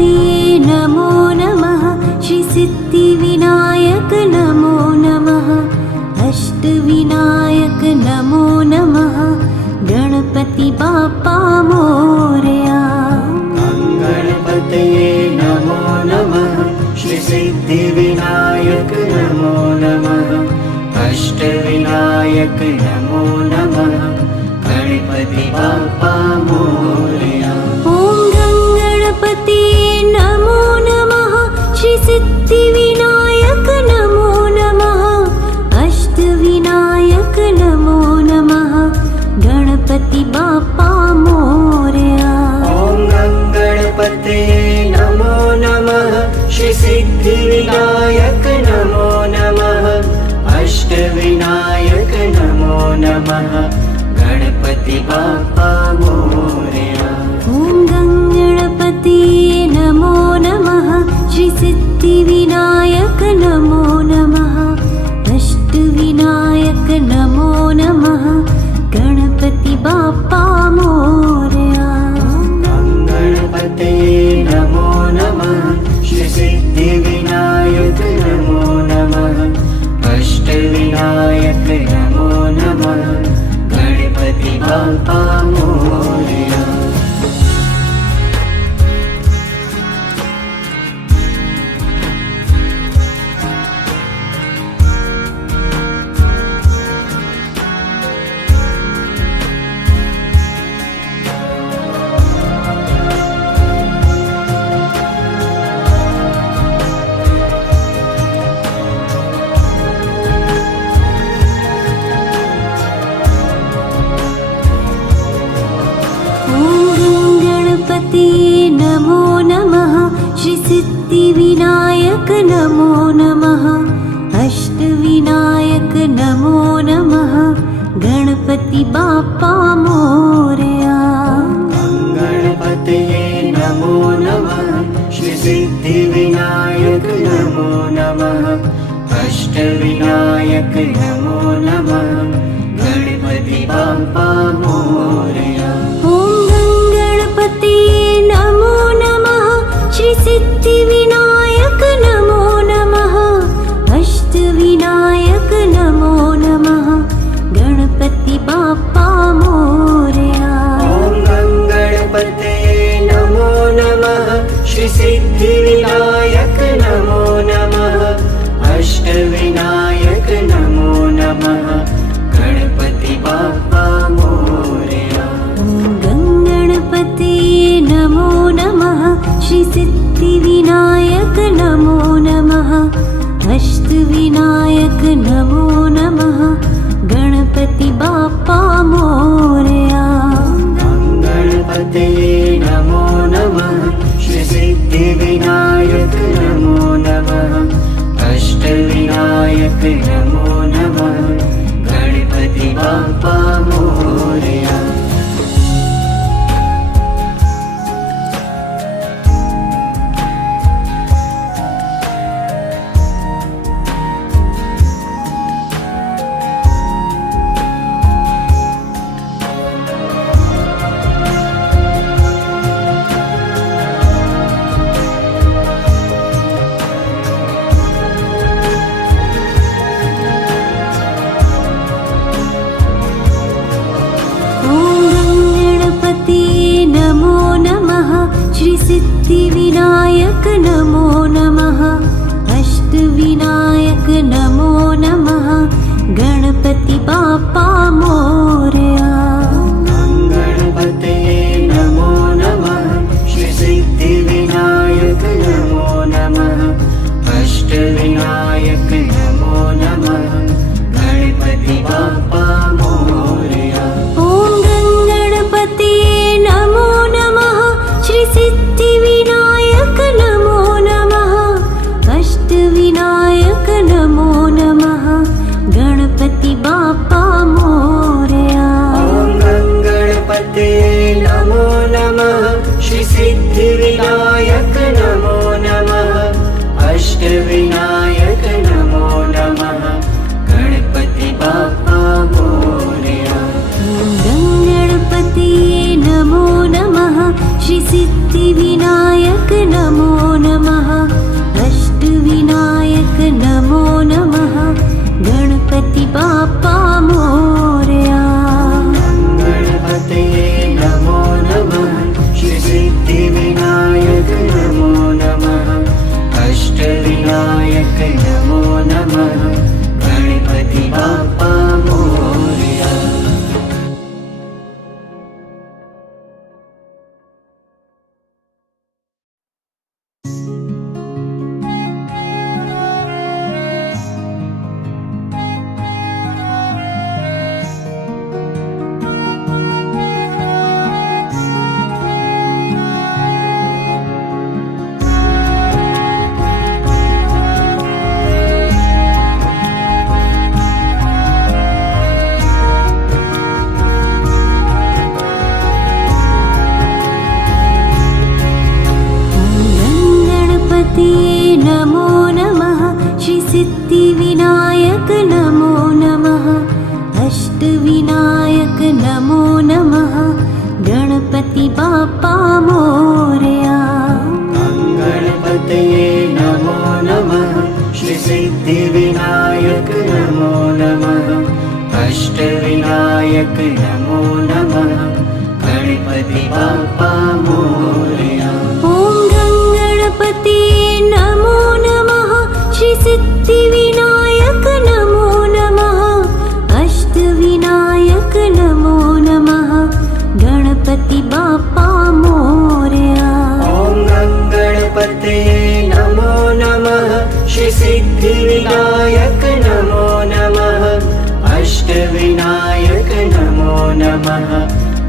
नमो नमः। श्री सिद्धिविनायक नमो नमः। अष्टविनायक नमो नमः। गणपति बाप्पा मोरया। गणपतये नमो नमः। श्री सिद्धिविनायक नमो नमः। अष्टविनायक नमो नमः। गणपति बाप्पा मोरया। ॐ गणपति नमो नमः। श्री सिद्धिविनायक नमो नमः। अष्टविनायक नमो नमः। गणपति बाप्पा मोरया। ॐ गणपते नमो नमः। श्री सिद्धिविनायक नमो नमः। अष्टविनायक नमो नमः। गणपति बाप्पा मोरया। ॐ गणपति नमो नमः। श्री सिद्धिविनायक नमो नमः। अष्टविनायक नमो नमः। गणपति बाप्पा मोरया। गणपते नमो नमः। श्री सिद्धिविनायक नमो नमः। अष्टविनायक नमो नमः। गणपति बाप्पा मोरया। नमो नमः। श्री सिद्धिविनायक नमो नमः। अष्टविनायक नमो नमः। गणपति बाप्पा मोरया। गणपतये नमो नमः। श्री सिद्धिविनायक नमो नमः। अष्टविनायक नमो नमः। गणपति बाप्पा मोरया। ॐ गणपति नमो नमः। श्री सिद्धिविनायक नमो नमः। अष्टविनायक नमो नमः। गणपति बाप्पा मोरया। ॐ गणपतये नमो नमः। श्री सिद्धिविनायक नमो नमः। अष्टविनायक नमो नमः। गणपति बाप्पा मोरया। ॐ गणपति नमो नमः। श्री सिद्धिविनायक नमो नमः। अष्टविनायक नमो नमः। गणपति बाप्पा मोरया। गणपतये नमो नमः। श्री सिद्धिविनायक नमो नमः। अष्टविनायक नमो नमः। गणपति बाप्पा मोरया। सिद्धिविनायक नमो नमः। अष्टविनायक नमो नमः। गणपति बाप्पा मोरया। गणपतये नमो नमः। श्री सिद्धिविनायक नमो नमः। अष्टविनायक नमो नमः। गणपति बाप्पा मोरया। ॐ गणपति नमो नमः। श्री सिद्धिविनायक नमो नमः। अष्टविनायक नमो नमः। गणपति बाप्पा मोरया। ॐ गणपतये नमो नमः। श्री सिद्धिविनायक नमो नमः। अष्टविनायक नमो नमः। गणपति बाप्पा मोरया। गणपति नमो नमः। श्री सिद्धिविनायक नमो नमः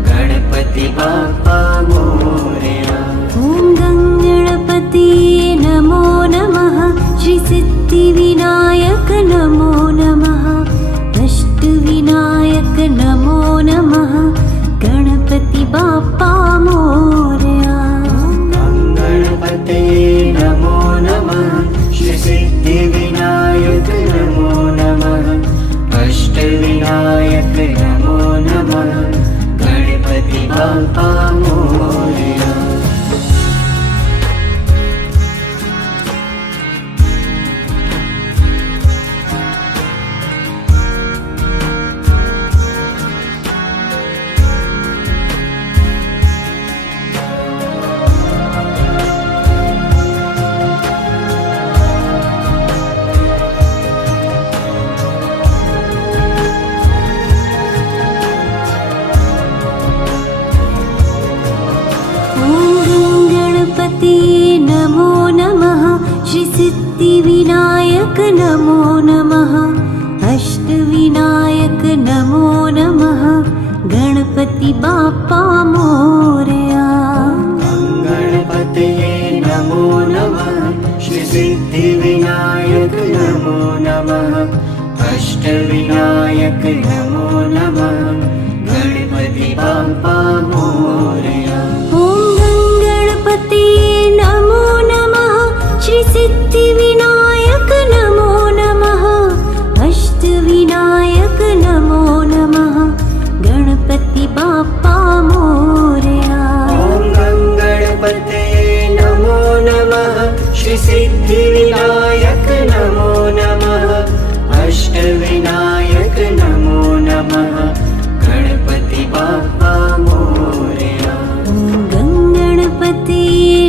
गणपति बाप्पा मोरया। ॐ गङ्गणपतये नमो नमः श्रीसिद्धिविनायक नमो नमः अष्टविनायक नमो नमः गणपति बाप्पा मोरया। गणपते नमो नमः श्रीसिद्धिविनायक नमो नमः अष्टविनायक नमो नमः गणपति बाप्पा मोरया। नमो नमः श्रीसिद्धिविनायक नमो नमः अष्टविनायक नमो नमः गणपति बाप्पा मोरया। गणपते नमो नमः श्रीसिद्धिविनायक नमो नमः अष्टविनायक नमो नमः गणपति बाप्पा मोरया। नमो नमः श्रीसिद्धिविनायक नमो नमः अष्टविनायक नमो नमः गणपति बाप्पा मोरया। गणपते नमो नमः श्रीसिद्धिविनायक नमो नमः अष्टविनायक नमो नमः गणपति बाप्पा मोरया।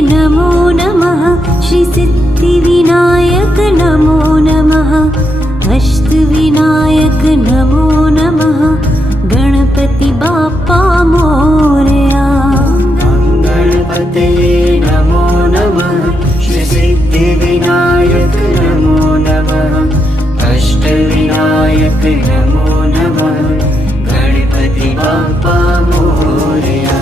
नमो नमः श्रीसिद्धिविनायक नमो नमः अष्टविनायक नमो नमः गणपति बाप्पा मोरया। गणपते नमो नमः श्रीसिद्धिविनायक नमो नमः अष्टविनायक नमो नमः गणपति बाप्पा मोरया।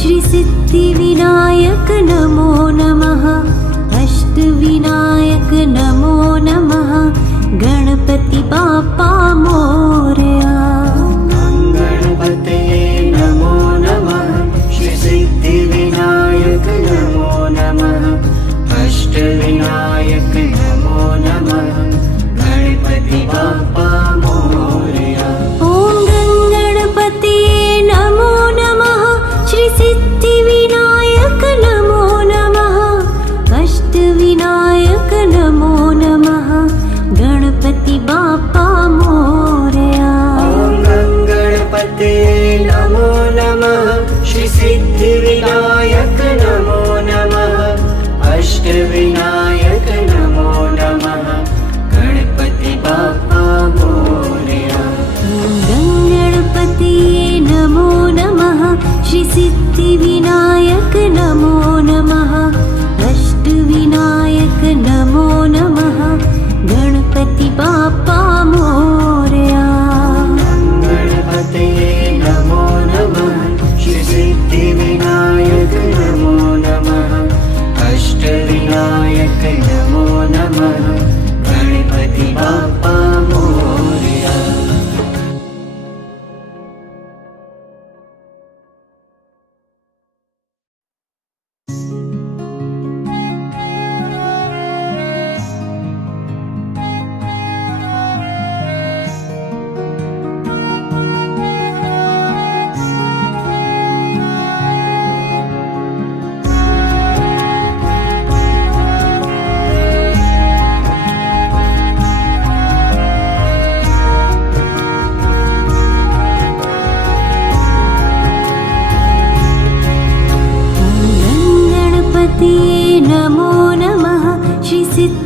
श्रीसिद्धिविनायक नमो नमः अष्टविनायक नमो नमः गणपति बाप्पा मोरया। गणपते नमो नमः श्रीसिद्धिविनायक नमो नमः अष्टविनायक नमो नमः गणपति बाप्पा मोरया। नमो नमः श्रीसिद्धिविनायक नमो नमः अष्टविनायक नमो नमः गणपति बाप्पा मोरया। गणपते नमो नमः श्रीसिद्धिविनायक नमो नमः अष्टविनायक नमो नमः गणपति बाप्पा मोरया। नमो नमः श्रीसिद्धिविनायक नमो नमः अष्टविनायक नमो नमः गणपति बाप्पा मोरया। गणपते नमो नमः श्रीसिद्धिविनायक नमो नमः अष्टविनायक नमो नमः गणपति बाप्पा मोरया।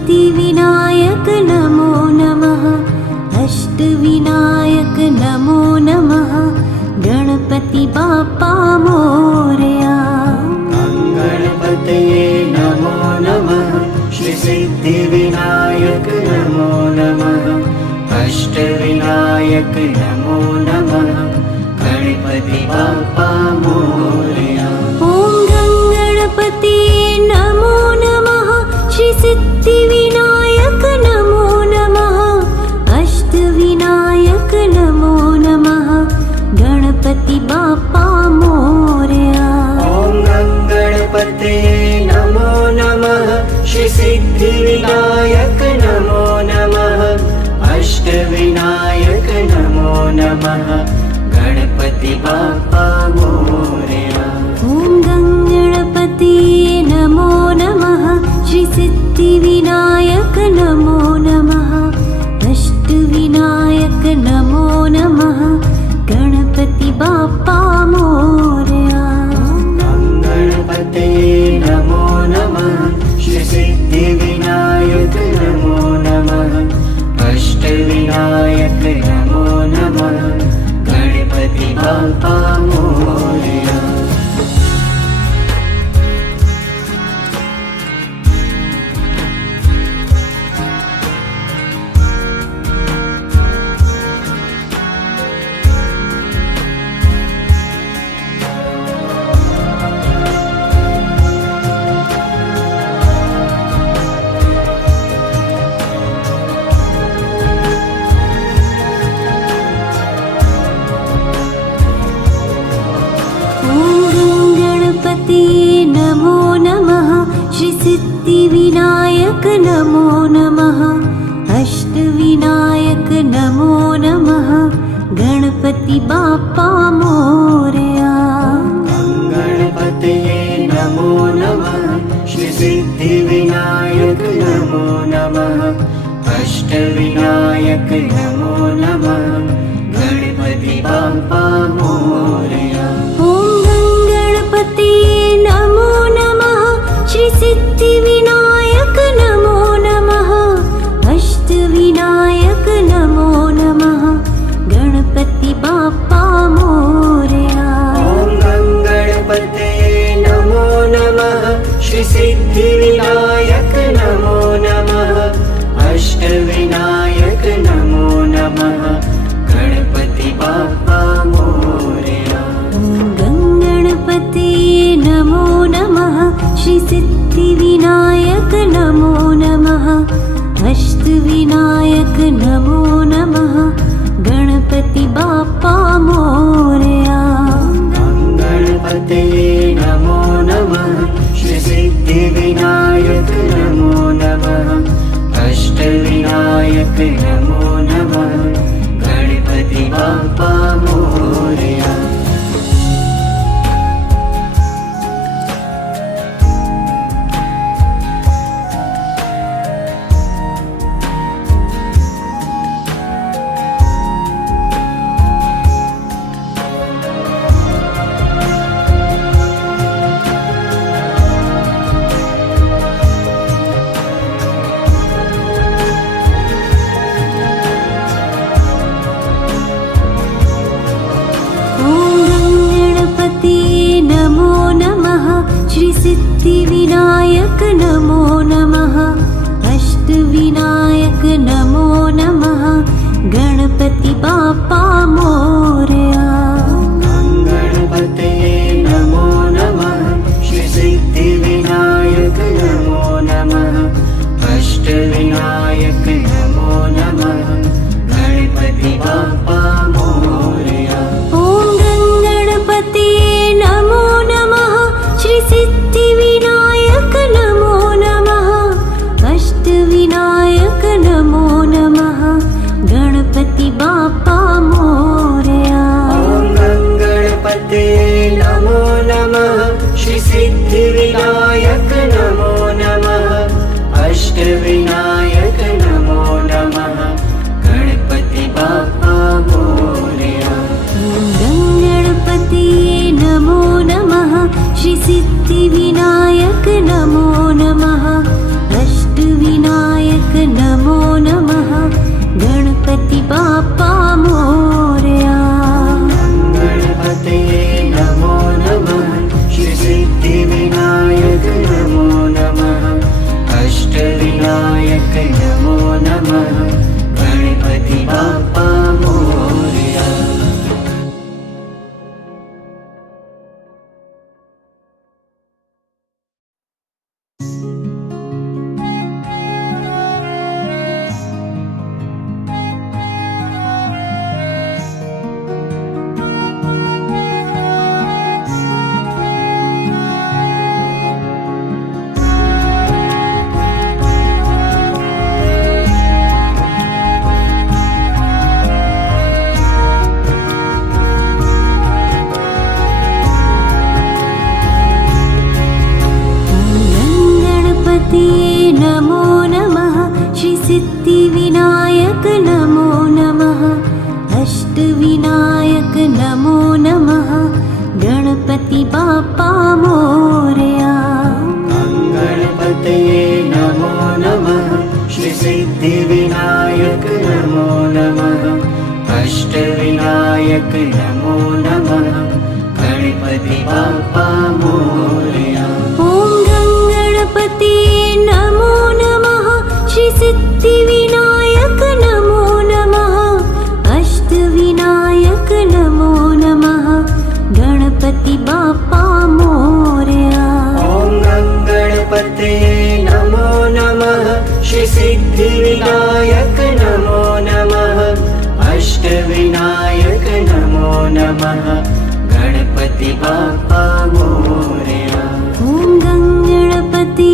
श्रीसिद्धिविनायक नमो नमः अष्टविनायक नमो नमः गणपति बाप्पा मोरया गणपतये नमो नमः श्रीसिद्धिविनायक नमो नमः अष्टविनायक नमो नमः गणपति बाप्पा मोरया ॐ गणपति नमो नमः श्रीसिद्धिविनायक नमो नमः अष्टविनायक नमो नमः गणपति बाप्पा मोरया ॐ गणपतये नमो नमः श्रीसिद्धिविनायक नमो नमः अष्टविनायक नमो नमः गणपति बाप्पा मोरया ॐ गणपति नमो नमः श्रीसिद्धिविनायक नमो नमः अष्टविनायक नमो नमः गणपति बाप्पा मोरया गणपतये नमो नमः श्रीसिद्धिविनायक नमो नमः अष्टविनायक नमो नमः गणपति बाप्पा मोरया नमो नमः श्रीसिद्धिविनायक नमो नमः अष्टविनायक नमो नमः गणपति बाप्पा मोरया गणपतये नमो नमः श्रीसिद्धिविनायक नमो नमः अष्टविनायक नमो नमः गणपति बाप्पा मोरया ॐ गणपति नमो नमः श्रीसिद्धिविनायक नमो नमः अष्टविनायक नमो नमः गणपति बाप्पा मोरया ॐ गणपतये नमो नमः श्रीसिद्धिविनायक नमो नमः अष्टविनायक नमो नमः गणपति बाप्पा मोरया गणपति नमो नमः श्रीसिद्धिविनायक नमो नमः अष्टविनायक नमो नमः गणपति बाप्पा मोरया गणपतये नमो नमः श्रीसिद्धिविनायक नमो नमः अष्टविनायक नमो नमः गणपति बाप्पा मोरया श्रीसिद्धिविनायक नमो नमः अष्टविनायक नमो नमः गणपति बाप्पा मोरया गणपतये नमो नमः श्रीसिद्धिविनायक नमो नमः अष्टविनायक नमो नमः गणपति बाप्पा मोरया ॐ गणपति नमो नमः श्रीसिद्धिविनायक नमो नमः अष्टविनायक नमो नमः गणपति बाप्पा मोरया गणपतये नमो नमः श्रीसिद्धिविनायक नमो नमः अष्टविनायक नमो नमः गणपति बाप्पा मोरया गणपति नमो नमः श्रीसिद्धिविनायक नमो नमः अष्टविनायक सिद्धिविनायक नमो नमः अष्टविनायक नमो नमः गणपति बाप्पा मोरया गणपतये नमो नमः श्री सिद्धिविनायक नमो नमः अष्टविनायक नमो नमः गणपति बाप्पा मोरया ॐ गणपति नमो नमः श्री सिद्धिविनायक नमो नमः अष्टविनायक नमो नमः गणपति बाप्पा मोरया ॐ गणपतये नमो नमः श्री सिद्धिविनायक नमो नमः अष्टविनायक नमो नमः गणपति बाप्पा मोरया ॐ गणपति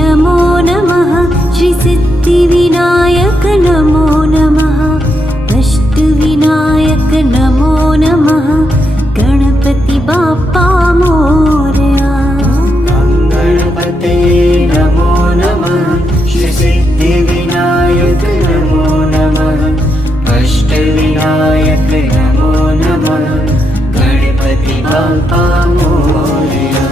नमो नमः श्री सिद्धिविनायक नमो नमः अष्टविनायक नमो नमः गणपति बाप्पा मोरया गणपतये नमो नमः श्री सिद्धिविनायक नमो नमः अष्टविनायक नमो नमः गणपति बाप्पा मोरया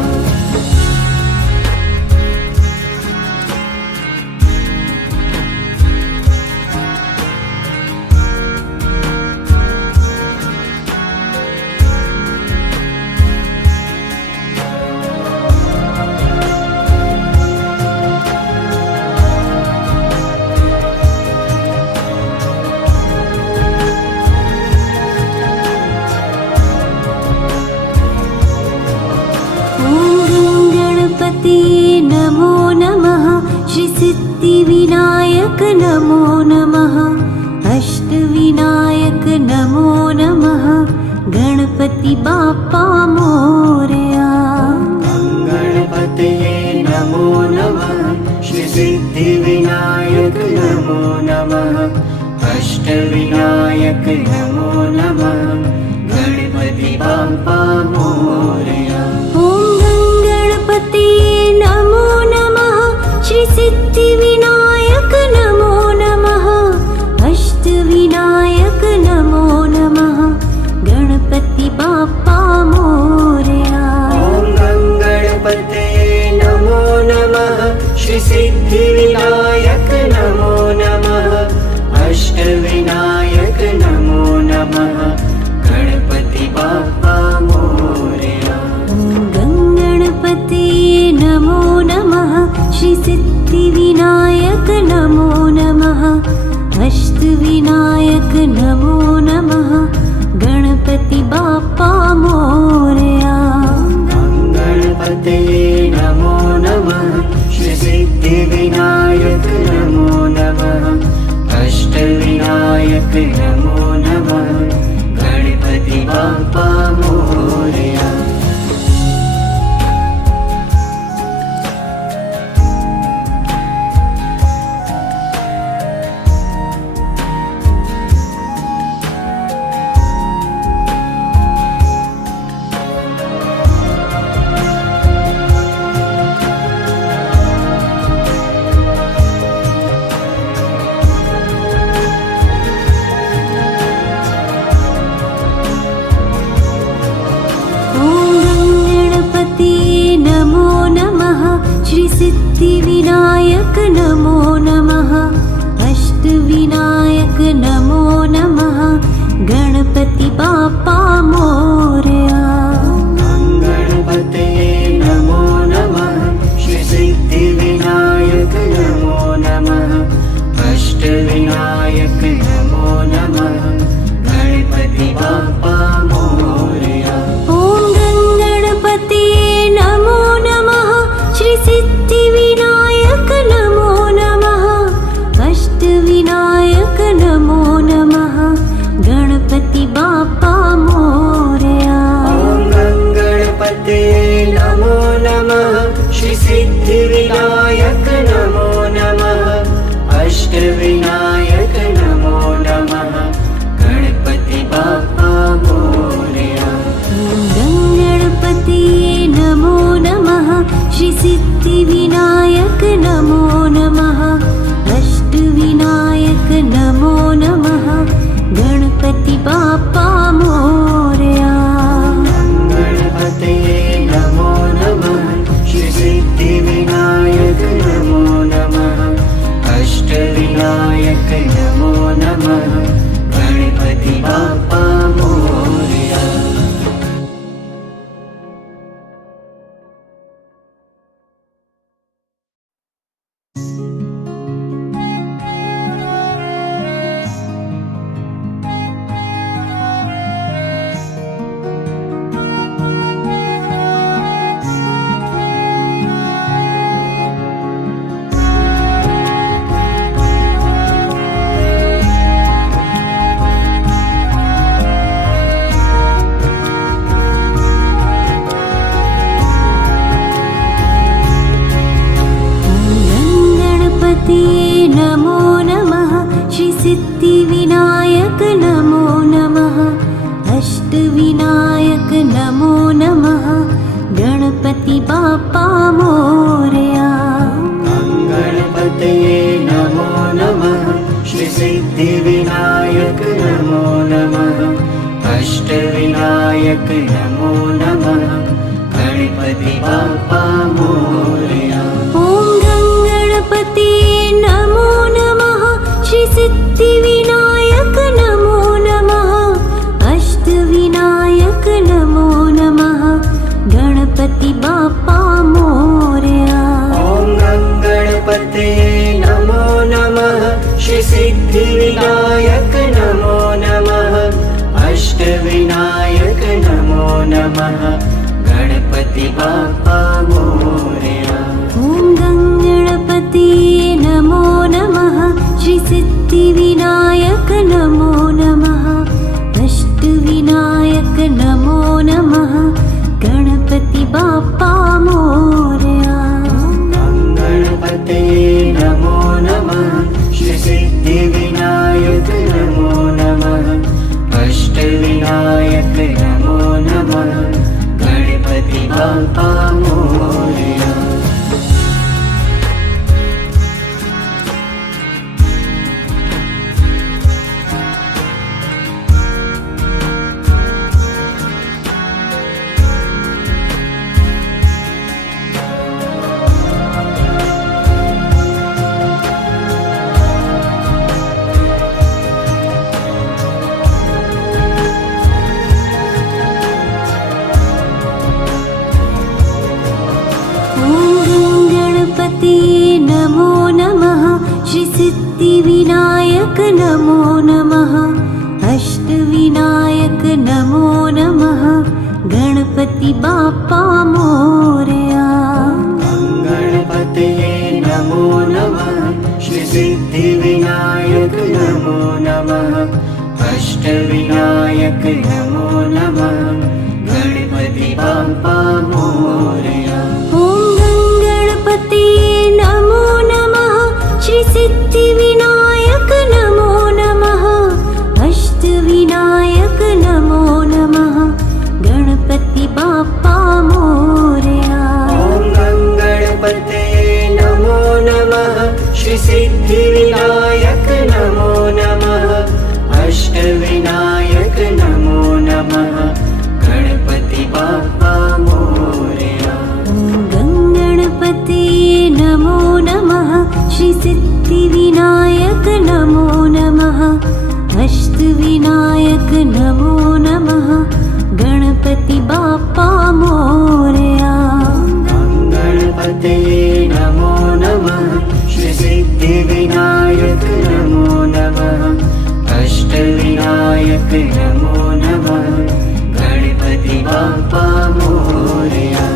नमो नमः श्री सिद्धिविनायक नमो नमः अष्टविनायक नमो नमः गणपति बाप्पा मोरया गणपतये नमो नमः श्री सिद्धिविनायक नमो नमः अष्टविनायक नमो नमः गणपति बाप्पा मोरया नमो नमः श्री सिद्धिविनायक नमो नमः अष्टविनायक नमो नमः गणपति बाप्पा मोरया गणपतये नमो नमः श्री सिद्धिविनायक नमो नमः अष्टविनायक नमो नमः गणपति बाप्पा मोरया गणपति नमो नमः श्री सिद्धिविनायक नमो नमः अष्टविनायक नमो नमः गणपति बाप्पा मोरया गणपतये नमो नमः श्री सिद्धिविनायक नमो नमः अष्टविनायक नमो नमः गणपति बाप्पा मोरया श्री सिद्धिविनायक नमो नमः अष्टविनायक नमो नमः गणपति बाप्पा मोरया गणपतये नमो नमः श्री सिद्धिविनायक नमो नमः अष्टविनायक नमो नमः गणपति बाप्पा मोरया गणपति नमो नमः श्री सिद्धिविनायक नमो नमः अष्टविनायक नमो नमः गणपति बाप्पा मोरया गणपतये नमो नमः श्री सिद्धिविनायक नमो नमः अष्टविनायक नमो नमः गणपति बाप्पा मोरया गणपति नमो नमः श्री सिद्धिविनायक नमो नमः अष्टविनायक नमः गणपति बाप्पा मोरया। ॐ गङ्गणपते नमो नमः श्रीसिद्धिविनायक नमो नमः अष्टविनायक नमो नमः गणपति बाप्पा मोरया। गणपते नमो नमः श्रीसिद्धिविनायक नमो नमः अष्टविनायक नमो नमः गणपति बाप्पा मोरया। नमो नमः श्रीसिद्धिविनायक नमो नमः अष्टविनायक नमो नमः गणपति बाप्पा मोरया। गणपते नमो नमः श्रीसिद्धिविनायक नमो नमः अष्टविनायक नमो नमः गणपति बाप्पा मोरया। नमो नमः श्रीसिद्धिविनायक नमो नमः अष्टविनायक नमो नमः गणपति बाप्पा मोरया। गणपते नमो नमः श्रीसिद्धिविनायक नमो नमः अष्टविनायक नमो नमः गणपति बाप्पा मोरया। गणपते नमो नमः श्रीसिद्धिविनायक नमो नमः अष्टविनायक नमो नमः गणपति बाप्पा मोरया। गणपते नमो नमः श्रीसिद्धिविनायक नमो नमः अष्टविनायक नमो नमः गणपति बाप्पा मोरया।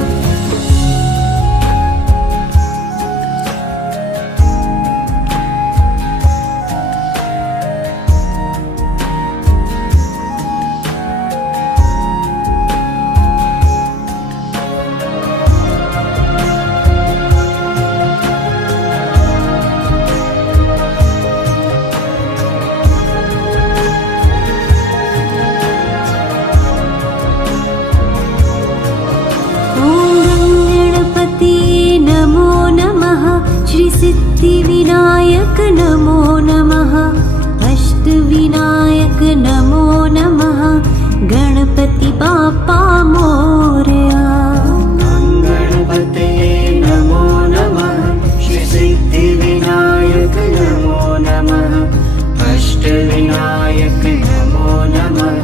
नमो नमः श्रीसिद्धिविनायक नमो नमः अष्टविनायक नमो नमः गणपति बाप्पा मोरया। गणपते नमो नमः श्रीसिद्धिविनायक नमो नमः अष्टविनायक नमो नमः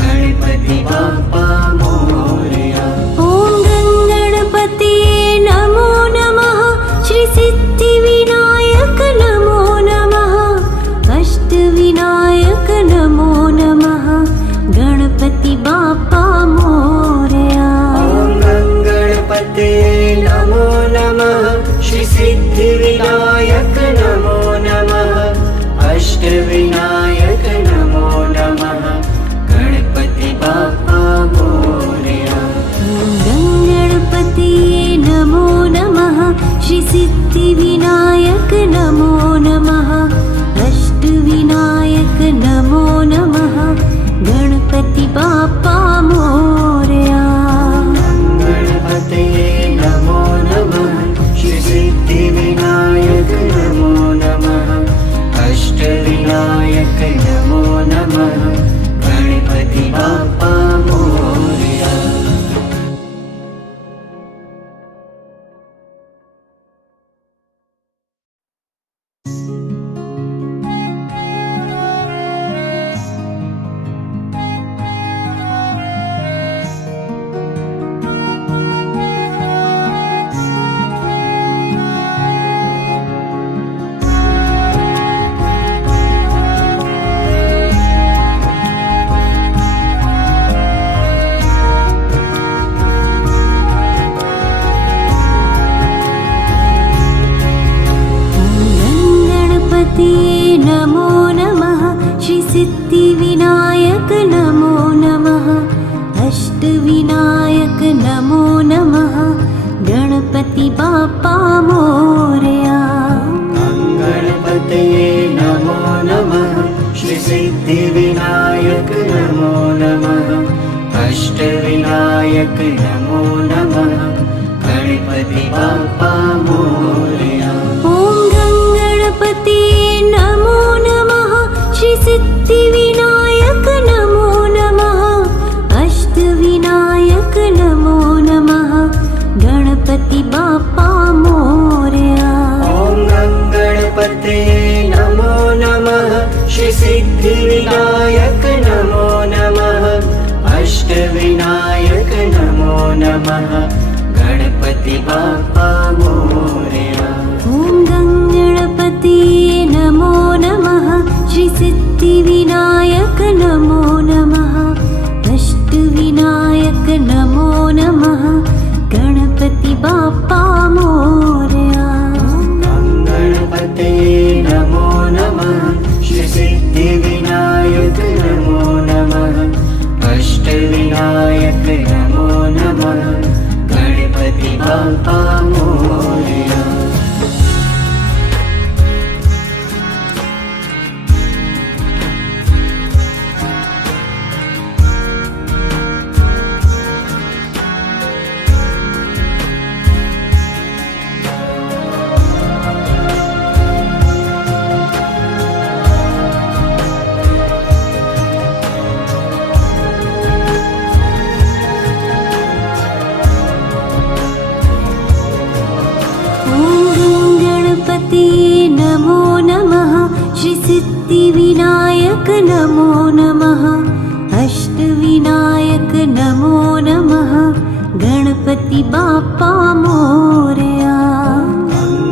गणपति बाप्पा मोरया। नमो नमः श्रीसिद्धिविनायक नमो नमः अष्टविनायक नमो नमः गणपति बाप्पा मोरया। गणपते नमो नमः श्रीसिद्धिविनायक नमो नमः अष्टविनायक नमो नमः गणपति बाप्पा मोरया। गणपते नमो नमः श्रीसिद्धिविनायक नमो नमः अष्टविनायक नमो नमः गणपति बाप्पा मोरया। गणपते नमो नमः श्रीसिद्धिविनायक नमो नमः अष्टविनायक नमो नमः गणपति बाप्पा मोरया। बाप्पा मोरया। गणपतये नमो नमः। श्री सिद्धिविनायक नमो नमः। अष्टविनायक नमो नमः। गणपति बाप्पा मोरया। ॐ गणपते नमो नमः। श्री सिद्धिविनायक नमो नमः। अष्टविनायक नमो नमः। गणपति बाप्पा मोरया। ॐ गणपते नमो नमः। श्री सिद्धिविनायक नमो नमः। अष्टविनायक नमो नमः। गणपति बाप्पा मोरया। ॐ गणपते नमो नमः। श्री सिद्धिविनायक नमो नमः। अष्टविनायक नमो नमः। गणपति बाप्पा मोरया। गणपते नमो नमः। श्री सिद्धिविनायक नमो नमः। अष्टविनायक नमो नमः। गणपति बाप्पा मोरया। नमो नमः। श्री सिद्धिविनायक नमो नमः। अष्टविनायक नमो नमः। गणपति बाप्पा मोरया।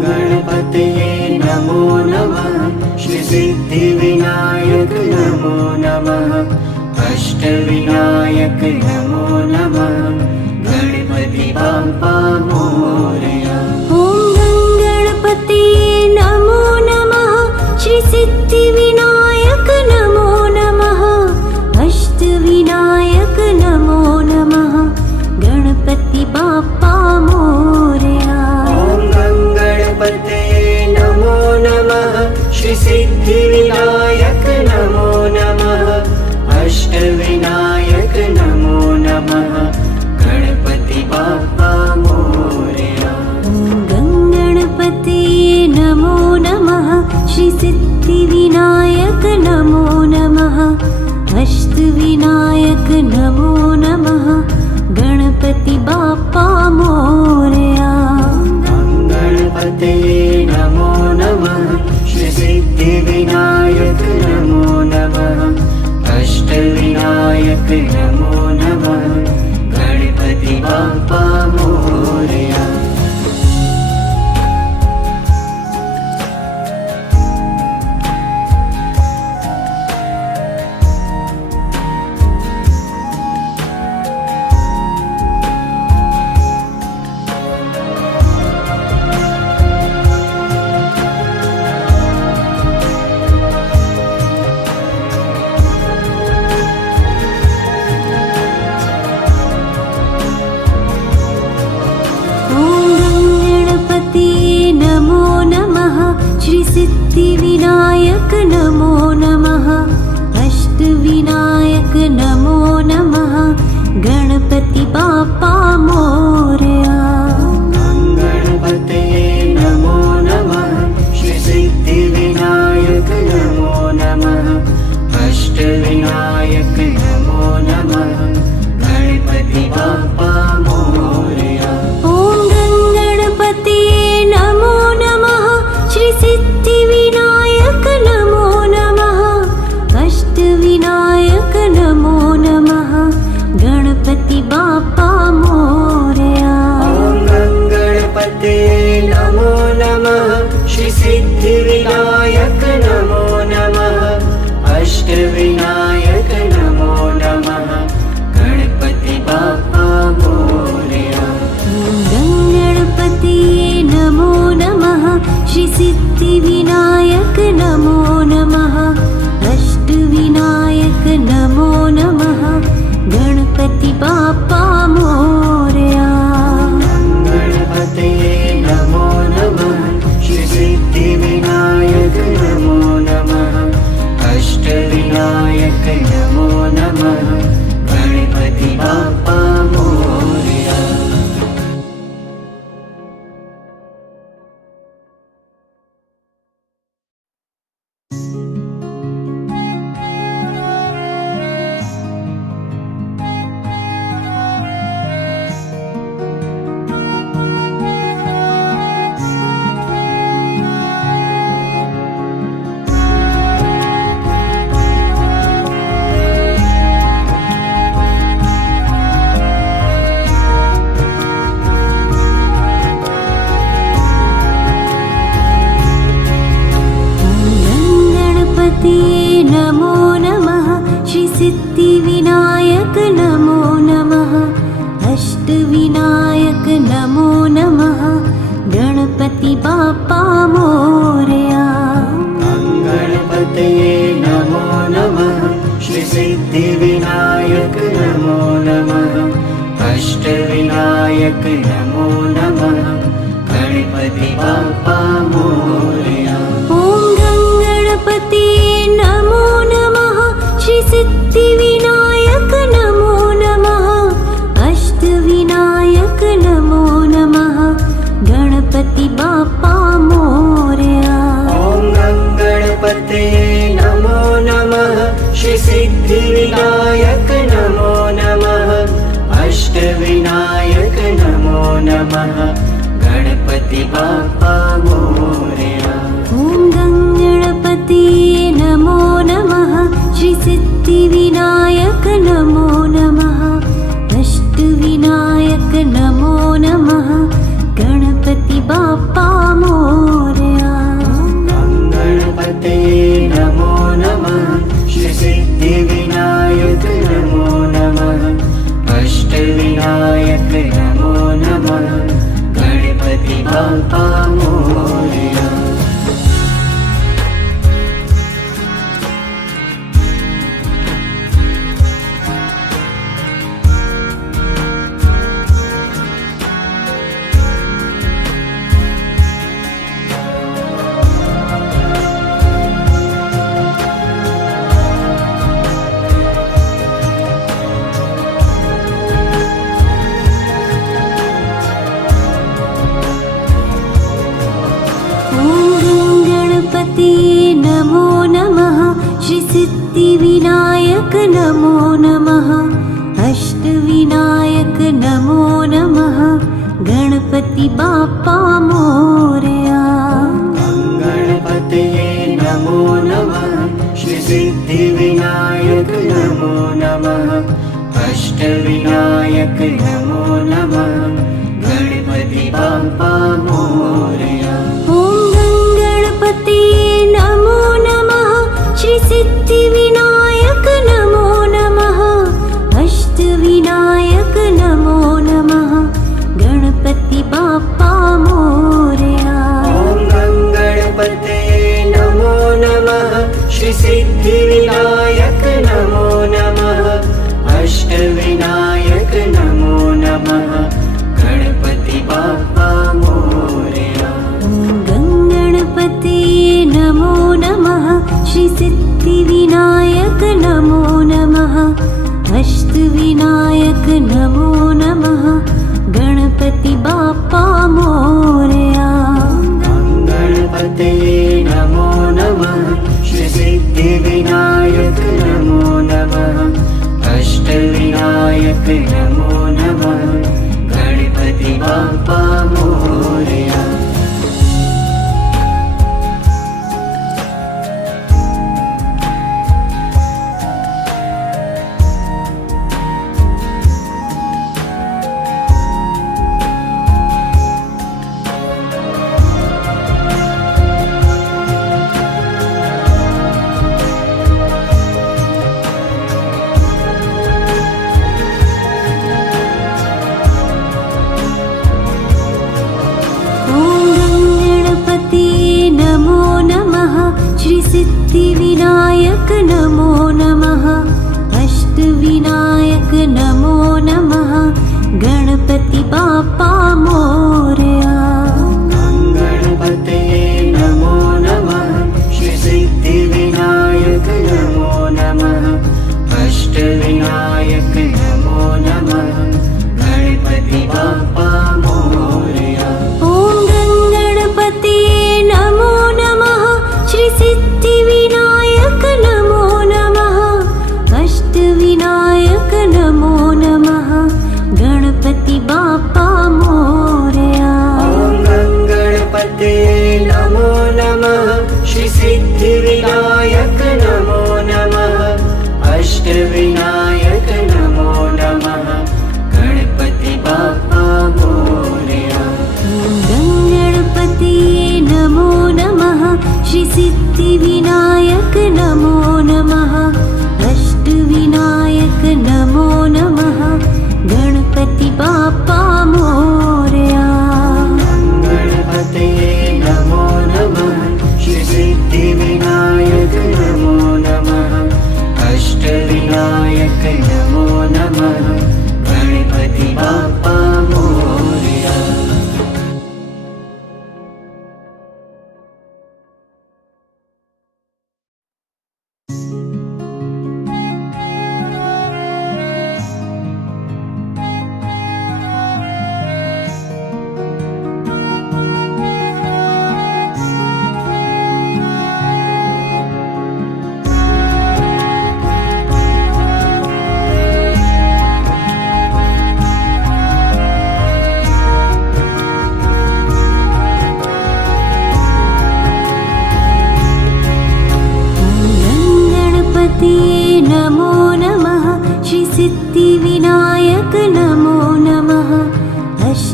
गणपतये नमो नमः। श्री सिद्धिविनायक नमो नमः। अष्टविनायक नमो नमः। गणपति बाप्पा मोरया। ॐ गणपते नमो नमः। श्री सिद्धिविनायक नमो नमः। अष्टविनायक नमो नमः। गणपति बाप्पा मोरया। ॐ गणपतये नमो नमः। श्री सिद्धिविनायक नमो नमः। अष्टविनायक नमो नमः। गणपति बाप्पा मोरया। ॐ गणपते नमो नमः। श्री सिद्धिविनायक नमो नमः। अष्टविनायक नमो नमः। गणपति बाप्पा मोरया। गणपतये नमो नमः। श्री सिद्धिविनायक नमो नमः। अष्टविनायक नमो नमः। गणपति बाप्पा मोरया। सिद्धिविनायक नमो नमः। अष्टविनायक नमो नमः। गणपति बाप्पा मोरया। गणपतये नमो नमः। श्री सिद्धिविनायक नमो नमः। अष्टविनायक नमो नमः। गणपति बाप्पा मोरया। ॐ गणपते नमो नमः। श्री सिद्धिविनायक नमो नमः। अष्टविनायक नमो नमः। गणपति बाप्पा मोरया। ॐ गणपते नमो नमः। श्री सिद्धिविनायक नमो नमः। अष्टविनायक नमो नमः। गणपति बाप्पा मोरया। गणपते नमो नमः। श्री सिद्धिविनायक नमो नमः। अष्टविनायक नमो नमः। गणपति बाप्पा मोरया। गणपतये नमो सिद्धिविनायक नमो नमः गणपति बाप्पा मोरया। गणपते नमो नमः श्री सिद्धिविनायक नमो नमः अष्टविनायक नमो नमः गणपति बाप्पा मोरया। ॐ गणपते नमो नमः श्री सिद्धिविनायक नमो नमः अष्टविनायक नमो नमः गणपति बाप्पा मोरया। ॐ गणपते नमो नमः श्री सिद्धिविनायक नमो नमः अष्टविनायक नमो नमः गणपति बाप्पा मोरया। ॐ गणपते नमो नमः श्री सिद्धिविनायक नमो नमः अष्टविनायक नमो नमः गणपति बाप्पा मोरया। गणपते नमो नमः श्री सिद्धिविनायक नमो नमः अष्टविनायक नमो नमः गणपति बाप्पा मोरया। नमो नमः श्री सिद्धिविनायक नमो नमः अष्टविनायक नमो नमः गणपति बाप्पा मोरया। गणपते नमो नमः श्री सिद्धिविनायक नमो नमः अष्टविनायक नमो नमः गणपति बाप्पा मोरया। नमो नमः श्री सिद्धिविनायक नमो नमः अष्टविनायक नमो नमः गणपति बाप्पा मोरया। ॐ गणपते नमो नमः श्री सिद्धिविनायक नमो नमः अष्टविनायक नमो नमः गणपति बाप्पा मोरया। गणपते नमो नमः श्री सिद्धिविनायक नमो नमः अष्टविनायक नमो नमः गणपति बाप्पा मोरया। गणपते नमो नमः श्री सिद्धिविनायक नमो नमः अष्टविनायक नमो नमः गणपति बाप्पा मोरया। सिद्धिविनायक नमो नमः अष्टविनायक नमो नमः गणपति बाप्पा मोरया। गणपते नमो नमः श्री सिद्धिविनायक नमो नमः अष्टविनायक नमो नमः गणपति बाप्पा मोरया। ॐ गणपते नमो नमः श्री सिद्धिविनायक नमो नमः अष्टविनायक नमो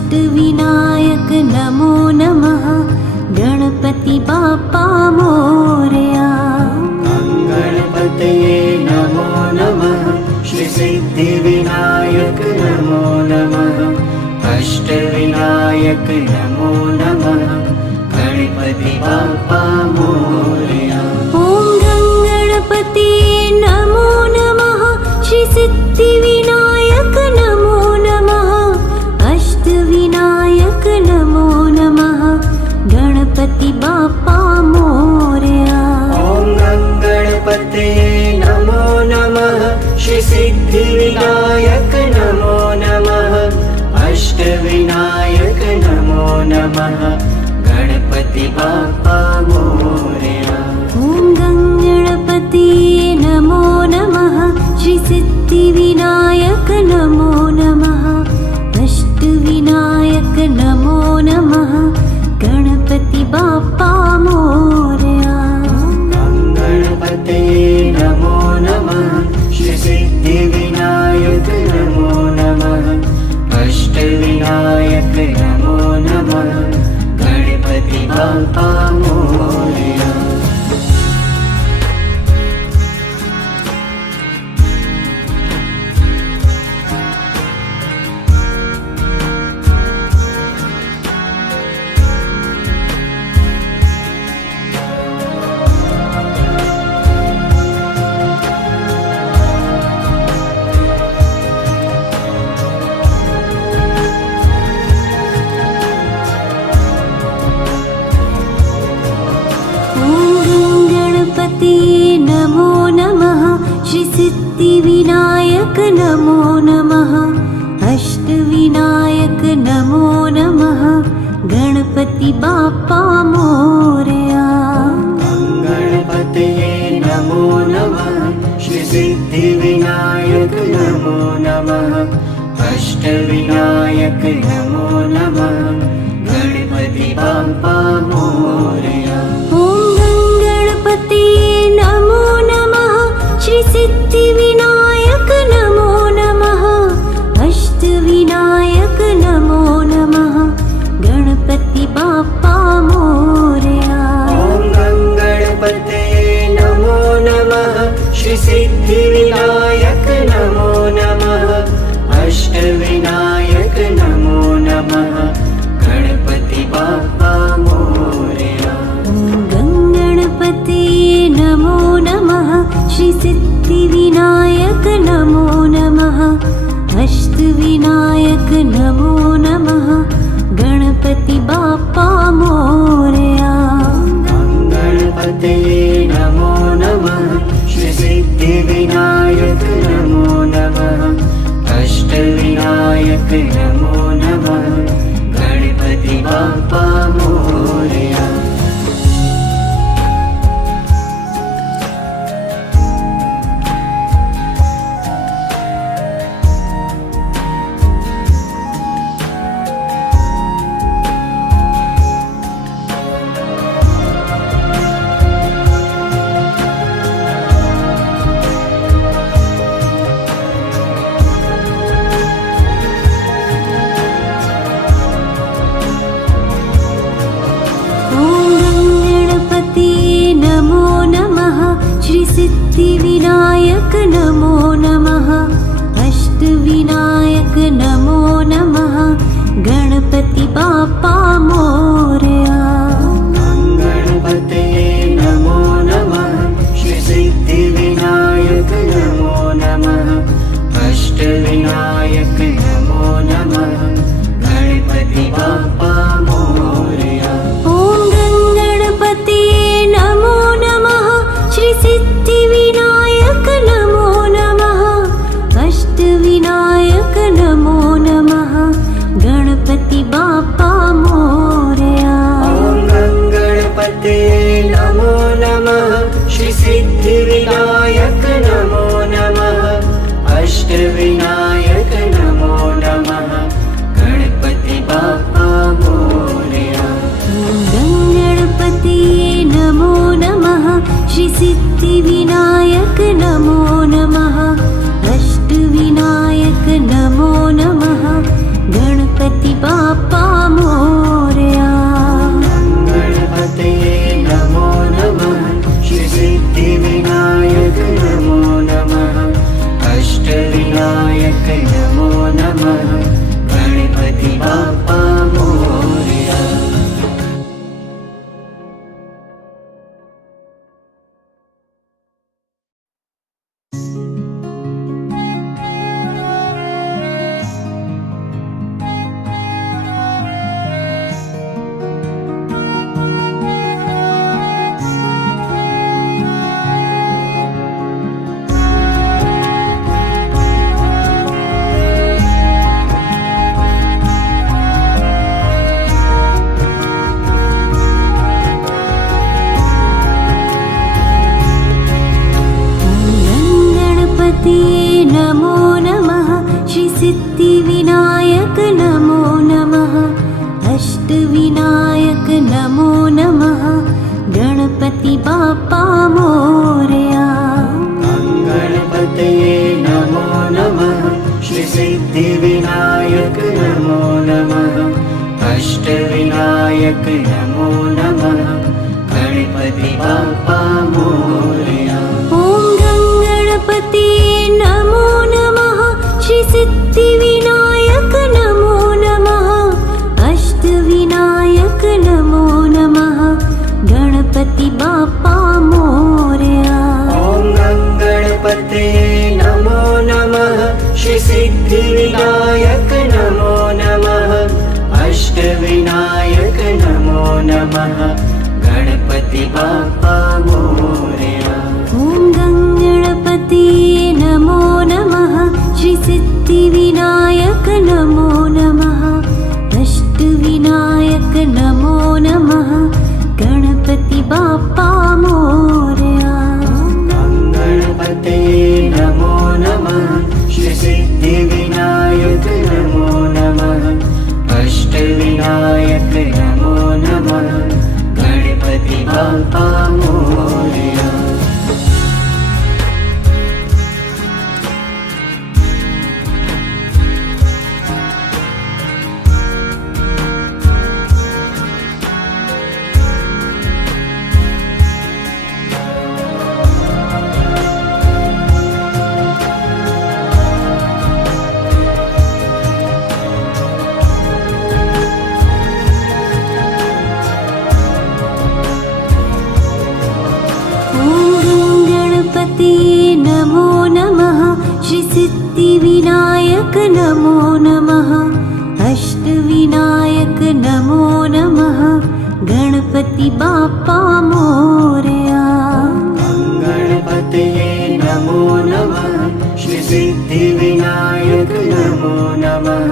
अष्टविनायक नमो नमः गणपति बाप्पा मोरया। गणपतये नमो नमः श्री सिद्धिविनायक नमो नमः अष्टविनायक नमो नमः गणपति बाप्पा मोरया। ॐ गणपति नमो नमः श्री सिद्धिविनायक नमो नमः अष्टविनायक नमो नमः गणपति बाप्पा मोरया। ॐ गणपतये नमो नमः श्री सिद्धिविनायक नमो नमः अष्टविनायक नमो नमः गणपति बाप्पा मोरया। ॐ गणपति नमो नमः श्री सिद्धिविनायक नमो नमः अष्टविनायक नमो नमः गणपति बाप्पा मोरया। गणपतये नमो नमः श्री सिद्धिविनायक नमो नमः अष्टविनायक नमो नमः गणपति बाप्पा मोरया। नमो नमः श्री सिद्धिविनायक नमो नमः अष्टविनायक नमो नमः गणपति बाप्पा मोरया। गणपतये नमो नमः श्री सिद्धिविनायक नमो नमः अष्टविनायक नमो नमः गणपति बाप्पा मोरया। नमो नमः श्री सिद्धिविनायक नमो नमः अष्टविनायक नमो नमः गणपति बाप्पा मोरया। ॐ गणपतये नमो नमः श्री सिद्धिविनायक नमो नमः अष्टविनायक नमो नमः गणपति बाप्पा मोरया। नमो नमः श्री सिद्धिविनायक नमो नमः अष्टविनायक नमो नमः गणपति बाप्पा मोरया। गणपतये नमो नमः श्री सिद्धिविनायक नमो नमः अष्टविनायक नमो नमः गणपति बाप्पा मोरया। श्री सिद्धिविनायक नमो नमः अष्टविनायक नमो नमः गणपति बाप्पा मोरया। गणपतये नमो नमः श्री सिद्धिविनायक नमो नमः अष्टविनायक नमो नमः गणपति बाप्पा मोरया। ॐ गणपति नमो नमः श्री सिद्धिविनायक नमो नमः अष्टविनायक नमो नमः गणपति बाप्पा मोरया। गणपतये नमो नमः श्री सिद्धिविनायक नमो नमः अष्टविनायक नमो नमः गणपति बाप्पा मोरया। गणपति नमो नमः श्री सिद्धिविनायक नमो नमः अष्टविनायक नमो नमः गणपति बाप्पा मोरया। गणपते नमो नमः श्री सिद्धिविनायक नमो नमः अष्टविनायक नमो नमः गणपति बाप्पा मोरया। नमो नमः श्री सिद्धिविनायक नमो नमः अष्टविनायक नमो नमः गणपति बाप्पा मोरया। गणपते नमो नमः श्री सिद्धिविनायक नमो नमः अष्टविनायक नमो नमः गणपति बाप्पा मोरया। ॐ गणपति नमो नमः श्री सिद्धिविनायक नमो नमः अष्टविनायक नमो नमः गणपति बाप्पा मोरया। ॐ गणपते नमो नमः श्री सिद्धिविनायक नमो नमः अष्टविनायक नमो नमः गणपति बाप्पा मोरया। ॐ गणपति नमो नमः श्री सिद्धिविनायक नमो नमः अष्टविनायक नमो नमः गणपति बाप्पा मोरया। गणपते नमो नमः श्री सिद्धिविनायक नमो नमः अष्टविनायक नमो नमः गणपति बाप्पा मोरया। नमो नमः श्री सिद्धिविनायक नमो नमः अष्टविनायक नमो नमः गणपति बाप्पा मोरया। गणपते नमो नमः श्री सिद्धिविनायक नमो नमः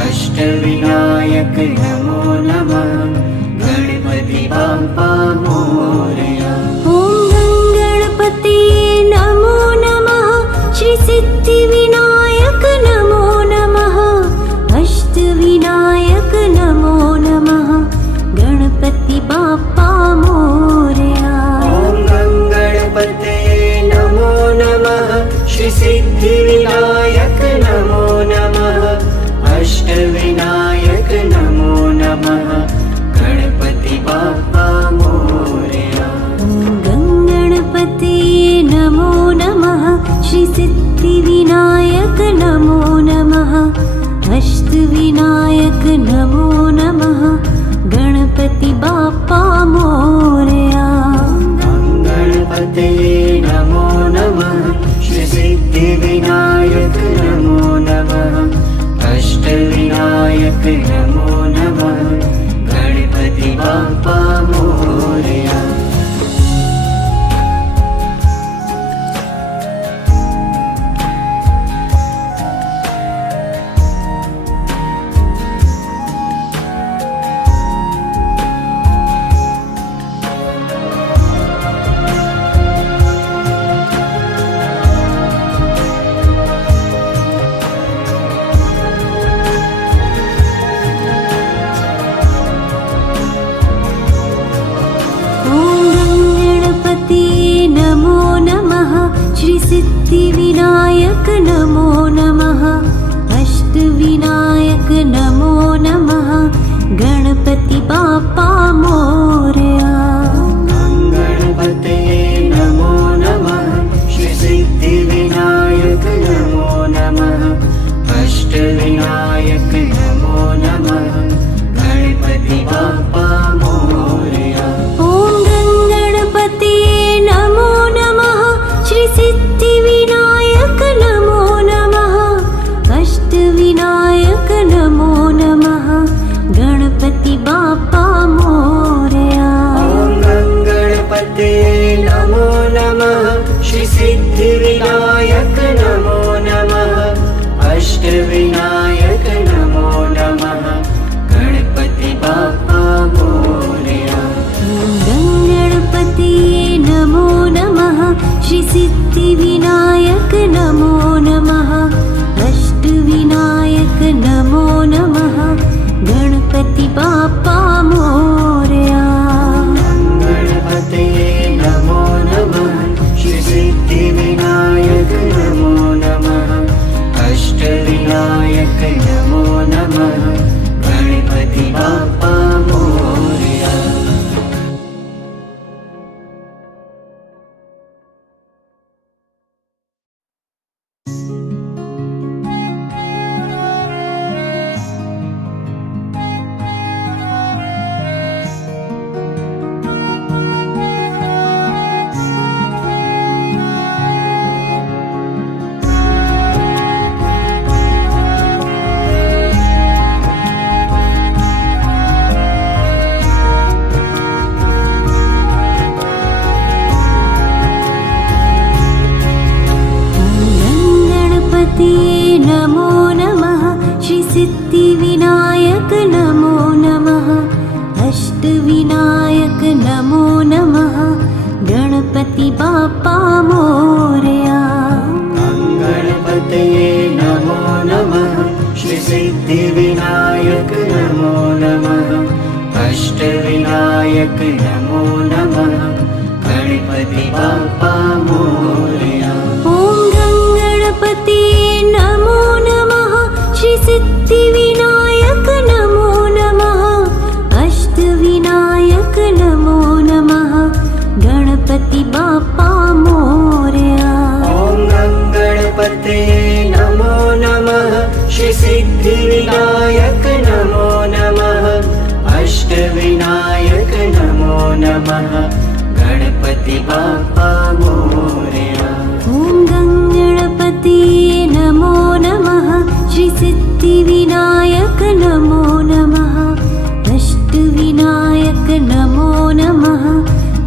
अष्टविनायक नमो नमः गणपति बाप्पा मोरया। नमो नमः श्री सिद्धिविनायक नमो नमः अष्टविनायक नमो नमः गणपति बाप्पा मोरया। गणपते नमो नमः श्री सिद्धिविनायक नमो नमः अष्टविनायक नमो नमः गणपति बाप्पा मोरया। गणपति नमो नमः श्री सिद्धिविनायक नमो नमः अष्टविनायक नमो नमः गणपति बाप्पा मोरया। गणपते नमो नमः श्री सिद्धिविनायक नमो नमः अष्टविनायक नमो नमः गणपति बाप्पा मोरया। सिद्धिविनायक नमो नमः अष्टविनायक नमो नमः बाप्पा मोरया। गणपते नमो नमः श्री सिद्धिविनायक नमो नमः अष्टविनायक नमो नमः गणपति बाप्पा मोरया। ॐ गणपते नमो नमः श्री सिद्धिविनायक नमो नमः अष्टविनायक नमो नमः गणपति बाप्पा मोरया। गणपते नमो नमः श्री सिद्धिविनायक नमो नमः अष्टविनायक नमो नमः गणपति बाप्पा मोरया। गणपते नमो नमः श्री सिद्धिविनायक नमो नमः अष्टविनायक नमो नमः गणपति बाप्पा मोरया। गणपते नमो नमः श्री सिद्धिविनायक नमो नमः अष्टविनायक नमो नमः गणपति बाप्पा मोरया। गणपते नमो नमः श्री सिद्धिविनायक नमो नमः अष्टविनायक नमो नमः गणपति बाप्पा मोरया। गणपते नमो नमः श्री सिद्धिविनायक नमो नमः अष्टविनायक नमो नमः गणपति बाप्पा मोरया। ॐ गणपते नमो नमः श्री सिद्धिविनायक नमो नमः अष्टविनायक नमो नमः गणपति बाप्पा मोरया। गणपते नमो नमः श्री सिद्धिविनायक नमो नमः अष्टविनायक नमो नमः गणपति बाप्पा मोरया। ॐ गणपते नमो नमः श्री सिद्धिविनायक नमो नमः अष्टविनायक नमो नमः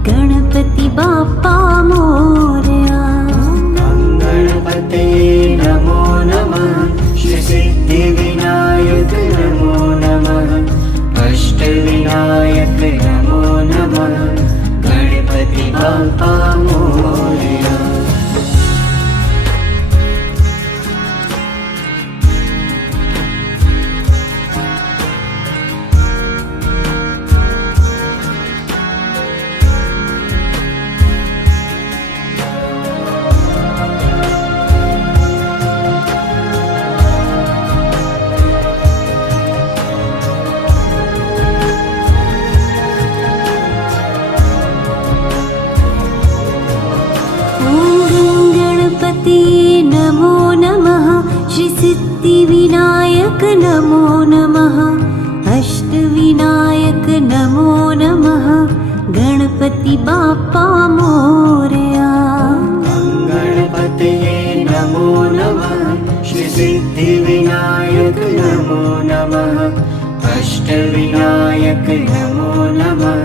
गणपति बाप्पा मोरया। गणपते नमो नमः श्री सिद्धिविनायक नमो नमः अष्टविनायक नमो नमः गणपति बाप्पा मोरया। नमो नमः श्री सिद्धिविनायक नमो नमः अष्टविनायक नमो नमः गणपति बाप्पा मोरया। गणपते नमो नमः श्री सिद्धिविनायक नमो नमः अष्टविनायक नमो नमः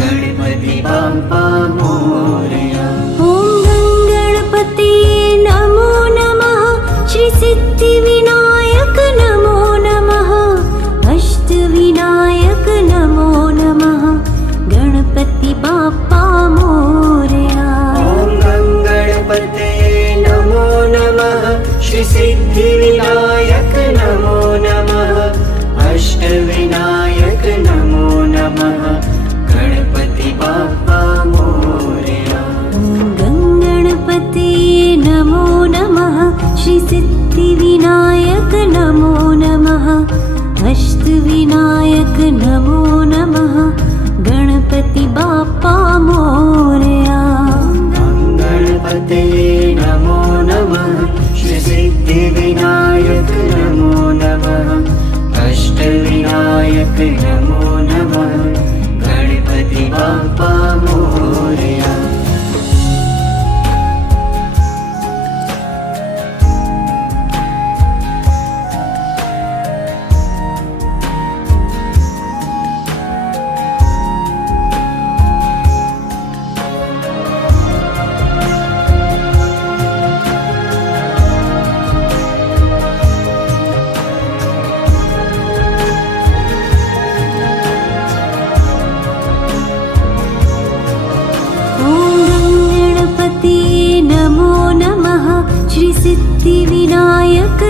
गणपति बाप्पा मोरया। गणपते नमो नमः श्री सिद्धिविनायक नमो नमः अष्टविनायक नमो नमः गणपति बाप्पा मोरया। गणपते नमो नमः श्री सिद्धिविनायक नमो नमः अष्टविनायक नमो नमः गणपति बाप्पा मोरया। गणपते नमो नमः श्री सिद्धिविनायक नमो नमः अष्टविनायक सिद्धिविनायक नमो नमः गणपति बाप्पा मोरया। गणपते नमो नमः श्री सिद्धिविनायक नमो नमः अष्टविनायक नमो नमः गणपति बाप्पा मोरया। सिद्धिविनायक